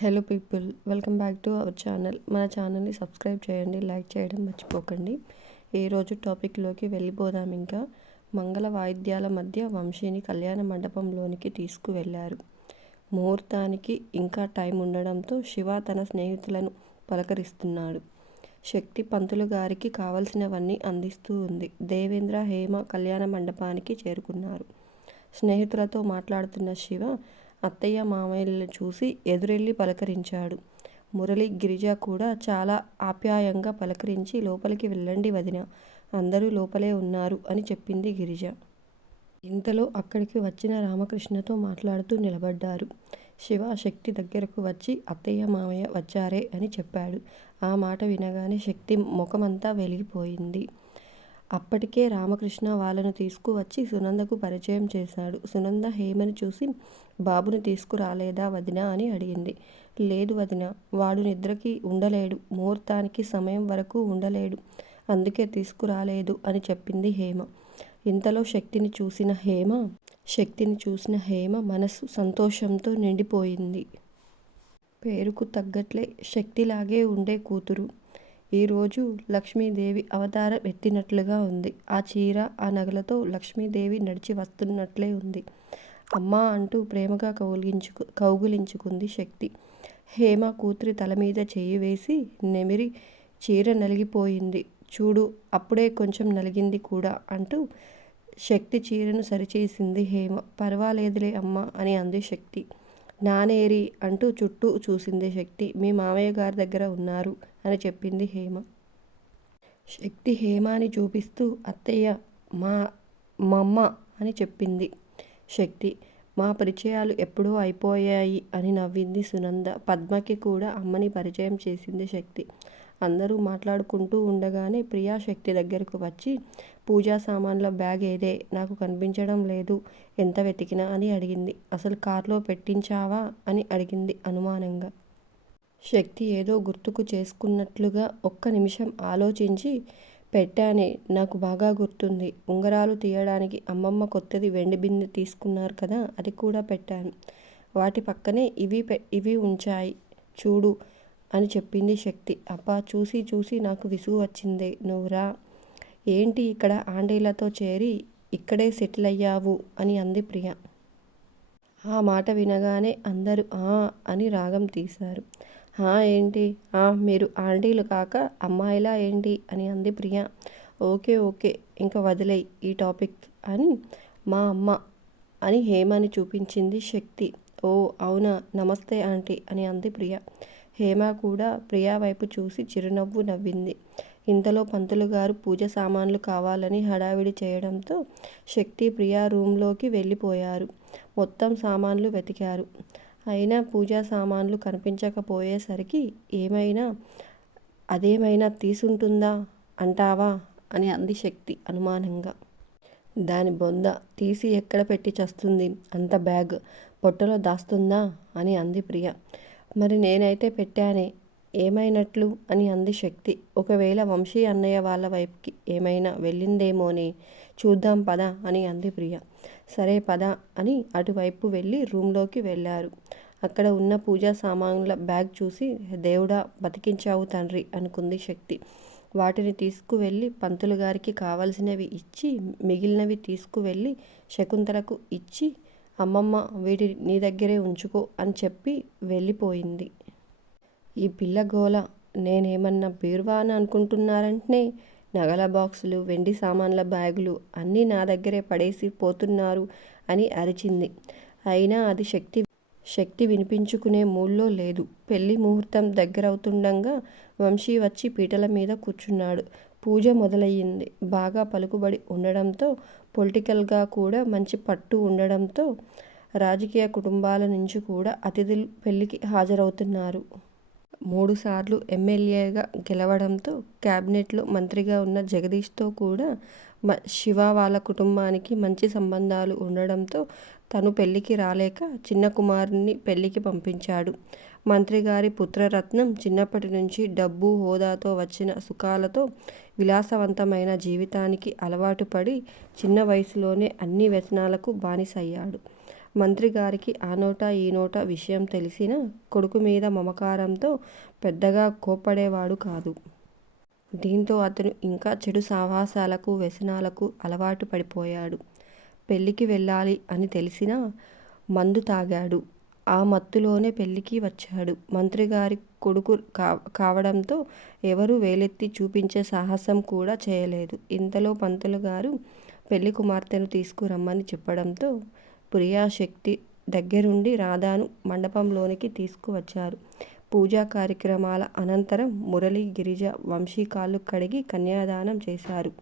Hello people, welcome back to our channel. మన ఛానల్ని subscribe చేయండి, లైక్ చేయడం మర్చిపోకండి. ఈరోజు టాపిక్లోకి వెళ్ళిపోదాం. ఇంకా మంగళ వాయిద్యాల మధ్య వంశీని కళ్యాణ మండపంలోనికి తీసుకువెళ్లారు. ముహూర్తానికి ఇంకా టైం ఉండడంతో శివ తన స్నేహితులను పలకరిస్తున్నాడు. శక్తి పంతులు గారికి కావలసినవన్నీ అందిస్తూ ఉంది. దేవేంద్ర, హేమ కళ్యాణ మండపానికి చేరుకున్నారు. స్నేహితులతో మాట్లాడుతున్న శివ అత్తయ్య మామయ్యలను చూసి ఎదురెళ్ళి పలకరించాడు. మురళి, గిరిజ కూడా చాలా ఆప్యాయంగా పలకరించి లోపలికి వెళ్ళండి వదినా, అందరూ లోపలే ఉన్నారు అని చెప్పింది గిరిజ. ఇంతలో అక్కడికి వచ్చిన రామకృష్ణతో మాట్లాడుతూ నిలబడ్డారు. శివ శక్తి దగ్గరకు వచ్చి అత్తయ్య మామయ్య వచ్చారే అని చెప్పాడు. ఆ మాట వినగానే శక్తి ముఖమంతా వెలిగిపోయింది. అప్పటికే రామకృష్ణ వాళ్ళను తీసుకువచ్చి సునందకు పరిచయం చేశాడు. సునంద హేమని చూసి బాబుని తీసుకురాలేదా వదినా అని అడిగింది. లేదు వదినా, వాడు నిద్రకి ఉండలేడు, ముహూర్తానికి సమయం వరకు ఉండలేడు, అందుకే తీసుకురాలేదు అని చెప్పింది హేమ. ఇంతలో శక్తిని చూసిన హేమ మనసు సంతోషంతో నిండిపోయింది. పేరుకు తగ్గట్లే శక్తిలాగే ఉండే కూతురు ఈరోజు లక్ష్మీదేవి అవతారం ఎత్తినట్లుగా ఉంది. ఆ చీర, ఆ నగలతో లక్ష్మీదేవి నడిచి వస్తున్నట్లే ఉంది. అమ్మా అంటూ ప్రేమగా కౌగిలించుకుంది శక్తి. హేమ కూతురి తల మీద చెయ్యి వేసి నెమిరి, చీర నలిగిపోయింది చూడు, అప్పుడే కొంచెం నలిగింది కూడా అంటూ శక్తి చీరను సరిచేసింది హేమ. పర్వాలేదులే అమ్మా అని అంది శక్తి. నానేరి అంటూ చుట్టూ చూసింది శక్తి. మీ మామయ్య గారి దగ్గర ఉన్నారు అని చెప్పింది హేమ. శక్తి హేమాని చూపిస్తూ అత్తయ్య, మమ్మ అని చెప్పింది శక్తి. మా పరిచయాలు ఎప్పుడో అయిపోయాయి అని నవ్వింది సునంద. పద్మకి కూడా అమ్మని పరిచయం చేసింది శక్తి. అందరూ మాట్లాడుకుంటూ ఉండగానే ప్రియా శక్తి దగ్గరకు వచ్చి పూజా సామాన్ల బ్యాగ్ ఏదే, నాకు కనిపించడం లేదు, ఎంత వెతికినా అని అడిగింది. అసలు కార్లో పెట్టించావా అని అడిగింది అనుమానంగా. శక్తి ఏదో గుర్తుకు చేసుకున్నట్లుగా ఒక్క నిమిషం ఆలోచించి, పెట్టానే, నాకు బాగా గుర్తుంది, ఉంగరాలు తీయడానికి అమ్మమ్మ కొత్తది వెండి బిందె తీసుకున్నారు కదా, అది కూడా పెట్టాను, వాటి పక్కనే ఇవి ఉంచాయి చూడు అని చెప్పింది శక్తి. అబ్బా, చూసి చూసి నాకు విసుగు వచ్చిందే, నువ్వురా, ఏంటి ఇక్కడ ఆంటీలతో చేరి ఇక్కడే సెటిల్ అయ్యావు అని అంది ప్రియ. ఆ మాట వినగానే అందరూ ఆ అని రాగం తీశారు. ఏంటి, మీరు ఆంటీలు కాక అమ్మాయిలా ఏంటి అని అంది ప్రియ. ఓకే ఓకే, ఇంకా వదిలేయ్ ఈ టాపిక్ అని మా అమ్మ అని హేమని చూపించింది శక్తి. ఓ అవునా, నమస్తే ఆంటీ అని అంది ప్రియ. హేమ కూడా ప్రియా వైపు చూసి చిరునవ్వు నవ్వింది. ఇంతలో పంతులు గారు పూజ సామాన్లు కావాలని హడావిడి చేయడంతో శక్తి, ప్రియా రూమ్లోకి వెళ్ళిపోయారు. మొత్తం సామాన్లు వెతికారు. అయినా పూజా సామాన్లు కనిపించకపోయేసరికి అదేమైనా తీసుంటుందా అంటావా అని అంది శక్తి అనుమానంగా. దాని బొంద, తీసి ఎక్కడ పెట్టి చస్తుంది, అంత బ్యాగ్ పొట్టలో దాస్తుందా అని అంది ప్రియ. మరి నేనైతే పెట్టానే, ఏమైనట్లు అని అంది శక్తి. ఒకవేళ వంశీ అన్నయ్య వాళ్ళ వైపుకి ఏమైనా వెళ్ళిందేమోనే, చూద్దాం పద అని అంది ప్రియ. సరే పద అని అటువైపు వెళ్ళి రూమ్లోకి వెళ్ళారు. అక్కడ ఉన్న పూజా సామాన్ల బ్యాగ్ చూసి దేవుడా, బతికించావు తండ్రి అనుకుంది శక్తి. వాటిని తీసుకువెళ్ళి పంతులు గారికి కావలసినవి ఇచ్చి, మిగిలినవి తీసుకువెళ్ళి శకుంతలకు ఇచ్చి, అమ్మమ్మ వీటిని నీ దగ్గరే ఉంచుకో అని చెప్పి వెళ్ళిపోయింది. ఈ పిల్ల గోల, నేనేమన్నా బీరువా అని అనుకుంటున్నారంటే, నగల బాక్సులు, వెండి సామాన్ల బ్యాగులు అన్నీ నా దగ్గరే పడేసి పోతున్నారు అని అరిచింది. అయినా అది శక్తి వినిపించుకునే మూడ్లో లేదు. పెళ్లి ముహూర్తం దగ్గరవుతుండగా వంశీ వచ్చి పీటల మీద కూర్చున్నాడు. పూజ మొదలయ్యింది. బాగా పలుకుబడి ఉండడంతో, పొలిటికల్గా కూడా మంచి పట్టు ఉండడంతో రాజకీయ కుటుంబాల నుంచి కూడా అతిథులు పెళ్లికి హాజరవుతున్నారు. 3 సార్లు ఎమ్మెల్యేగా గెలవడంతో క్యాబినెట్లో మంత్రిగా ఉన్న జగదీష్తో కూడా శివ వాళ్ళ కుటుంబానికి మంచి సంబంధాలు ఉండడంతో తను పెళ్లికి రాలేక చిన్న కుమారుణ్ణి పెళ్లికి పంపించాడు. మంత్రిగారి పుత్రరత్నం చిన్నప్పటి నుంచి డబ్బు, హోదాతో వచ్చిన సుఖాలతో విలాసవంతమైన జీవితానికి అలవాటు పడి చిన్న వయసులోనే అన్ని వ్యసనాలకు బానిసయ్యాడు. మంత్రి గారికి ఆ నోట ఈ నోట విషయం తెలిసిన కొడుకు మీద మమకారంతో పెద్దగా కోప్పడేవాడు కాదు. దీంతో అతను ఇంకా చెడు సావాసాలకు వ్యసనాలకు అలవాటు పడిపోయాడు. పెళ్ళికి వెళ్ళాలి అని తెలిసినా మందు తాగాడు. ఆ మత్తులోనే పెళ్ళికి వచ్చాడు. మంత్రిగారి కొడుకు కావడంతో ఎవరూ వేలెత్తి చూపించే సాహసం కూడా చేయలేదు. ఇంతలో పంతులు గారు పెళ్లి కుమార్తెను తీసుకురమ్మని చెప్పడంతో ప్రియాశక్తి దగ్గరుండి రాధాను మండపంలోనికి తీసుకువచ్చారు. పూజా కార్యక్రమాల అనంతరం మురళి, గిరిజ, వంశీ కాళ్ళు కడిగి కన్యాదానం చేశారు.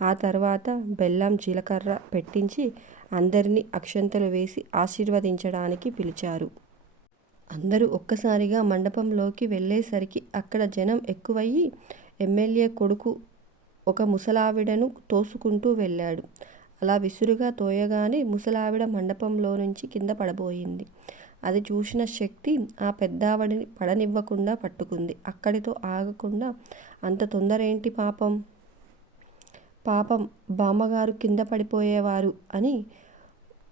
ఆ తర్వాత బెల్లం, జీలకర్ర పెట్టించి అందరినీ అక్షంతలు వేసి ఆశీర్వదించడానికి పిలిచారు. అందరూ ఒక్కసారిగా మండపంలోకి వెళ్ళేసరికి అక్కడ జనం ఎక్కువయ్యి ఎమ్మెల్యే కొడుకు ఒక ముసలావిడను తోసుకుంటూ వెళ్ళాడు. అలా విసురుగా తోయగానే ముసలావిడ మండపంలో నుంచి కింద పడబోయింది. అది చూసిన శక్తి ఆ పెద్దావిడని పడనివ్వకుండా పట్టుకుంది. అక్కడితో ఆగకుండా, అంత తొందరేంటి పాపం బామ్మగారు కింద పడిపోయేవారు అని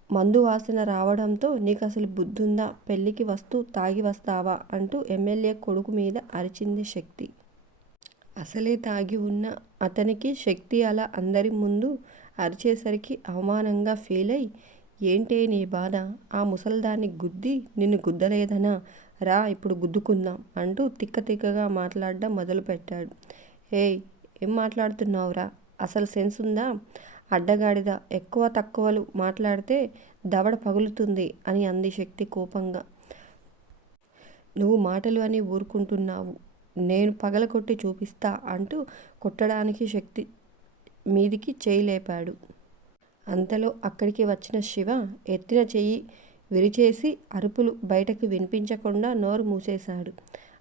మందు వాసన రావడంతో నీకసలు బుద్ధుందా, పెళ్ళికి వస్తూ తాగి వస్తావా అంటూ ఎమ్మెల్యే కొడుకు మీద అరిచింది శక్తి. అసలే తాగి ఉన్న అతనికి శక్తి అలా అందరి ముందు అరిచేసరికి అవమానంగా ఫీలై, ఏంటే నీ బాధ, ఆ ముసల్దాన్ని గుద్ది నిన్ను గుద్దలేదనా, రా ఇప్పుడు గుద్దుకుందాం అంటూ తిక్కగా మాట్లాడడం మొదలుపెట్టాడు. ఏయ్, ఏం మాట్లాడుతున్నావురా, అసలు సెన్స్ ఉందా, అడ్డగాడిద, ఎక్కువ తక్కువలు మాట్లాడితే దవడ పగులుతుంది అని అంది శక్తి కోపంగా. నువ్వు మాటలు అని ఊరుకుంటున్నావు, నేను పగలకొట్టి చూపిస్తా అంటూ కొట్టడానికి శక్తి మీదికి చేయి లేపాడు. అంతలో అక్కడికి వచ్చిన శివ ఎత్తిన చెయ్యి విరిచేసి అరుపులు బయటకు వినిపించకుండా నోరు మూసేశాడు.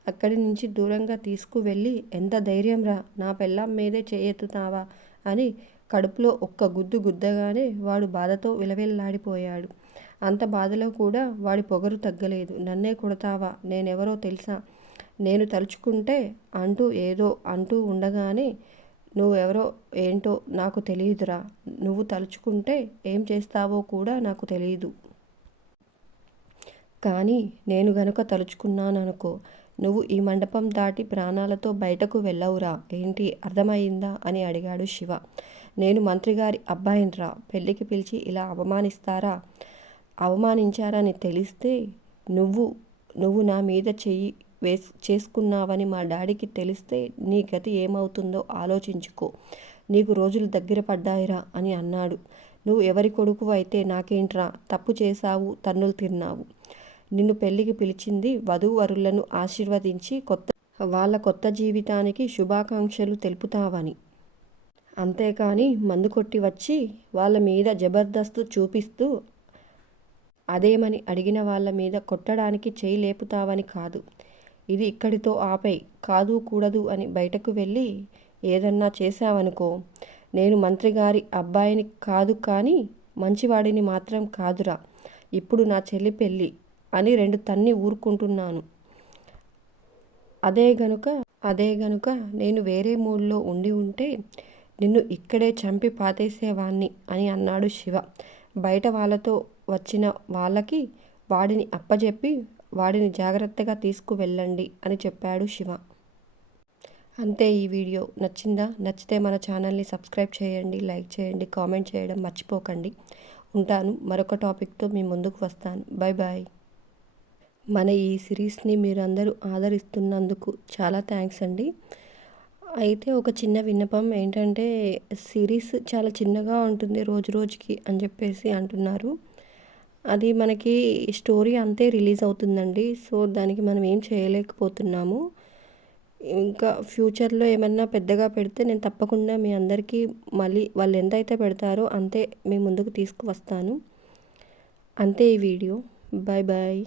అక్కడి నుంచి దూరంగా తీసుకువెళ్ళి, ఎంత ధైర్యంరా, నా పెళ్ళాం మీదే చేయెత్తుతావా అని కడుపులో ఒక్క గుద్దు గుద్దగానే వాడు బాధతో విలవిల్లాడిపోయాడు. అంత బాధలో కూడా వాడి పొగరు తగ్గలేదు. నన్నే కొడతావా, నేనెవరో తెలుసా, నేను తలుచుకుంటే అంటూ ఏదో అంటూ ఉండగానే, నువ్వెవరో ఏంటో నాకు తెలియదురా, నువ్వు తలుచుకుంటే ఏం చేస్తావో కూడా నాకు తెలీదు. కానీ నేను గనుక తలుచుకున్నాననుకో, నువ్వు ఈ మండపం దాటి ప్రాణాలతో బయటకు వెళ్ళవురా, ఏంటి అర్థమయ్యిందా అని అడిగాడు శివ. నేను మంత్రిగారి అబ్బాయినిరా, పెళ్ళికి పిలిచి ఇలా అవమానిస్తారా, అవమానించారని తెలిస్తే నువ్వు నా మీద చెయ్యి చేసుకున్నావని మా డాడీకి తెలిస్తే నీ గతి ఏమవుతుందో ఆలోచించుకో, నీకు రోజులు దగ్గర పడ్డాయిరా అని అన్నాడు. నువ్వు ఎవరి కొడుకు అయితే నాకేంట్రా, తప్పు చేశావు, తన్నులు తిన్నావు. నిన్ను పెళ్ళికి పిలిచింది వధూవరులను ఆశీర్వదించి వాళ్ళ కొత్త జీవితానికి శుభాకాంక్షలు తెలుపుతావని, అంతేకాని మందు కొట్టి వచ్చి వాళ్ళ మీద జబర్దస్తు చూపిస్తూ అదేమని అడిగిన వాళ్ళ మీద కొట్టడానికి చేయి లేపుతావని కాదు. ఇది ఇక్కడితో ఆపై, కాదు కూడదు అని బయటకు వెళ్ళి ఏదన్నా చేశావనుకో, నేను మంత్రిగారి అబ్బాయిని కాదు కానీ మంచివాడిని మాత్రం కాదురా, ఇప్పుడు నా చెల్లి పెళ్ళి అని 2 తన్ని ఊరుకుంటున్నాను. అదే గనుక నేను వేరే మూడ్లో ఉండి ఉంటే నిన్ను ఇక్కడే చంపి పాతేసేవాణ్ణి అని అన్నాడు శివ. బయట వాళ్ళతో వచ్చిన వాళ్ళకి వాడిని అప్పజెప్పి వాడిని జాగ్రత్తగా తీసుకువెళ్ళండి అని చెప్పాడు శివ. అంతే. ఈ వీడియో నచ్చిందా? నచ్చితే మన ఛానల్ని సబ్స్క్రైబ్ చేయండి, లైక్ చేయండి, కామెంట్ చేయడం మర్చిపోకండి. ఉంటాను, మరొక టాపిక్తో మీ ముందుకు వస్తాను. Bye bye. మన ఈ సిరీస్ని మీరందరూ ఆదరిస్తున్నందుకు చాలా థ్యాంక్స్ అండి. అయితే ఒక చిన్న విన్నపం ఏంటంటే, సిరీస్ చాలా చిన్నగా ఉంటుంది రోజు రోజుకి అని చెప్పేసి అంటున్నారు. అది మనకి స్టోరీ అంతే రిలీజ్ అవుతుందండి. సో దానికి మనం ఏం చేయలేకపోతున్నాము. ఇంకా ఫ్యూచర్లో ఏమన్నా పెద్దగా పెడితే నేను తప్పకుండా మీ అందరికీ మళ్ళీ వాళ్ళు ఎంతైతే పెడతారో అంతే మీ ముందుకు తీసుకువస్తాను. అంతే ఈ వీడియో. Bye bye.